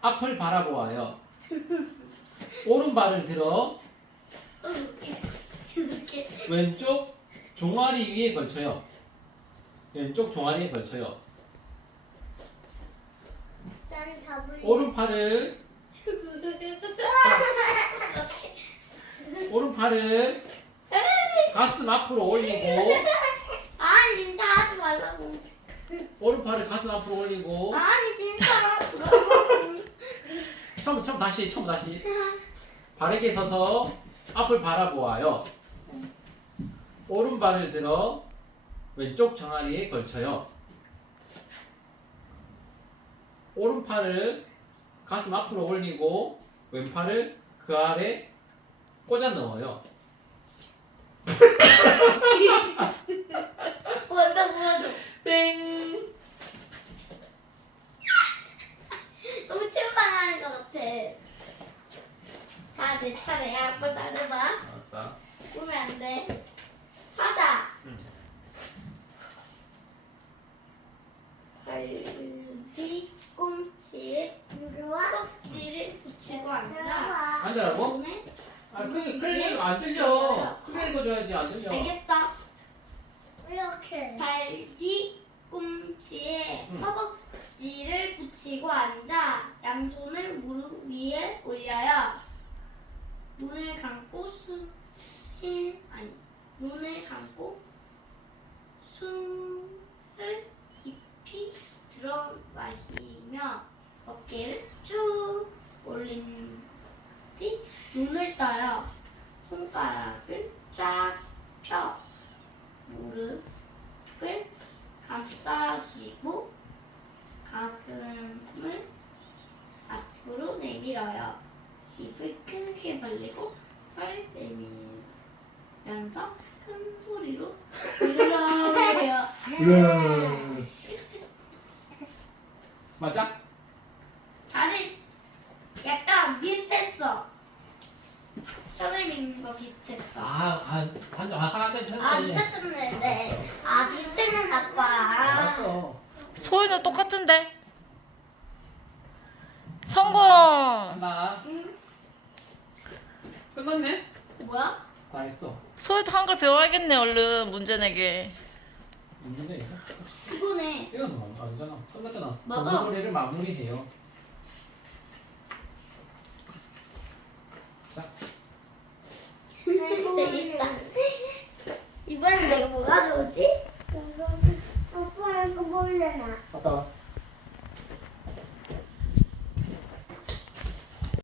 앞을 바라보아요. 오른발을 들어 이렇게 이렇게 왼쪽 종아리 위에 걸쳐요. 왼쪽 종아리에 걸쳐요. 난 오른팔을 오른팔을 가슴 앞으로 올리고 아니 진짜 하지 말라고 오른팔을 가슴 앞으로 올리고 아니 처음 처음 다시 처음 다시 바르게 서서 앞을 바라보아요. 오른발을 들어 왼쪽 정아리에 걸쳐요. 오른팔을 가슴 앞으로 올리고 왼팔을 그 아래 꽂아 넣어요. 먼저 보여줘 땡. 너무 침반하는 것 같아 자내 차례야 아빠 잘해봐 알았다. 보면 안 돼 사자 응. 발뒤 꿈치 허벅지를 붙이고 앉아 앉아라고? 눈에 아 크게 크게 안 들려. 크게 읽어줘야지 안 들려. 알겠어 이렇게 발뒤 꿈치에 응. 허벅지를 붙이고 앉아 양손을 무릎 위에 올려요 눈을 감고 숨힘 아니 감고 숨을 깊이 들어 마시며 어깨를 쭉 올린 뒤 눈을 떠요 손가락을 쫙 펴 무릎을 감싸쥐고 가슴을 앞으로 내밀어요. 입을 크게 벌리고 혀를 내밀면서 큰 소리로 울어요. 맞아? 다리 약간 비슷했어. 처음에 읽는 거 비슷했어. 아, 아, 한, 아, 하나 더아 비슷했는데 아 비슷했는 아빠. 알았어. 소희는 똑같은데. 성공. 한다. 응? 끝났네? 뭐야? 다 했어. 소희도 한글 배워야겠네 얼른 문제 내게. 문제 이거? 피곤해. 이건 뭐 아니잖아. 끝났잖아. 맞아. 공부를 마무리해요. 자. 네, 재밌다. 이번엔 내가 뭐가 좋지? 아빠 이거 몰래 나. 아빠.